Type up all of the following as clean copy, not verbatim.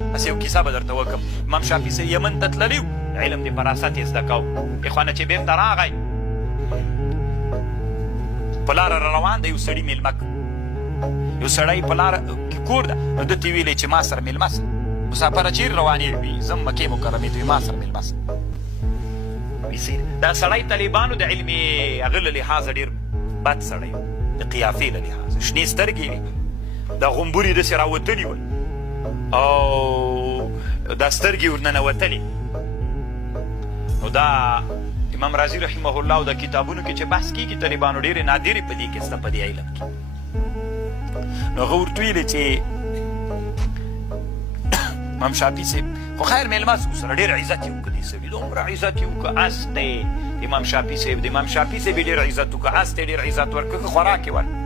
هسې یو کیسه به درته وکړم. امام شافعي صاحب یمن ته تللی و، علم د فراست یې زده کوو. اخوانه چې بېرته راغی په لاره را روان دی، یو سړي مېلمه یو سړی په لاره کې کور ده، نو ده ته یې ویلې چې ما سره مېلمه سه، مسافره چیرې روانېږي؟ ځم مکې مکرمې ته. ما سره مېلمه سه. دا سړی طالبانو د علم هغه له لحاظه ډېر بد سړی و، د قیافې له لحاظه شنې سترګې وې، دا غومبورې داسې راوتلي ول او دا سترګې ورننوتلې. نو دا امام رازي رحمه الله او د کتابونو کې چې بحث کېږي طالبانو ډېرې نادرې په دې کې شته په دې علم کې. نو هغه ورته ویلې چې امام شافعي صاحب خو خیر مېلمه سو سره ډېر عزت یې وکړه، دې سړي دومره عزت یې وکړه، اس دی امام شافعي صاحب د امام شافعي صاحب یې ډېر عزت وکړه، اس ته ډېر عزت ورکړه، خوراک یې ورکړه.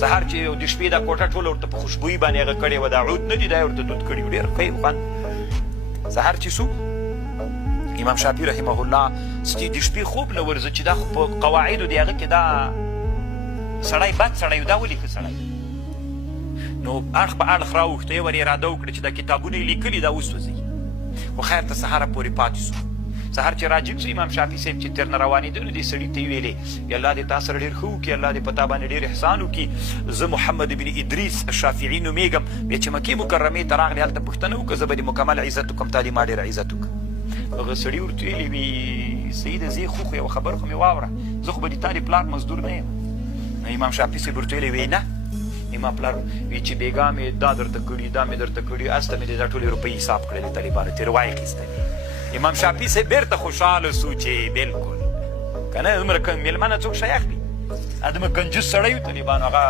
سهار چې د شپې دا کوټه ټوله ورته په خوشبويي باندې هغه کړې وه، دا عود نه دي، دا یې ورته دود کړي وو، ډېر ښه یې خوند. سهار چې سو امام شافعي رحمه الله د شپې خوب نه ورځه چې دا خو په قواعدو د هغه کې دا سړی بد سړی و، دا ولې ښه سړی؟ نو اړخ په اړخ راوښته، یې ور اراده وکړه چې دا کتابونه یې لیکلي دا وسوځوي. خو خیر ته سهاره پورې پاتې سو. سهار چې راجګ سو امام شافعي صاحب چې تر نه روانېده نو دې سړي ته یې ویلې الله دې تا سره ډېر ښه وکړي، الله دې په تا باندې ډېر احسان وکړي. زه محمد بن ادریس الشافعي نومېږم، بیا چې مکې مکرمې ته راغلې هلته پوښتنه وکړه، زه به دې مکمل عزت وکړم، تا دې ما ډېر عزت وکړه. هغه سړي ورته ویلې وي سیده زه خو یوه خبره خو مې واوره، زه خو به د تا د پلار مزدور نه یم. نو امام شافعي صاحب ورته ویلې وی نه، ما پلار وی چې بېګا مې دا درته کړي، دا مې درته کړي، اس ته مې دا ټولې روپۍ حساب کړلې طالبانو، ترې واخیستلې. امام شافعي صاحب بېرته خوشحاله سو چې بلکل که نه دومره مېلمه نه څوک شیخ وي، دومره کنجوس سړی و طالبانو، هغه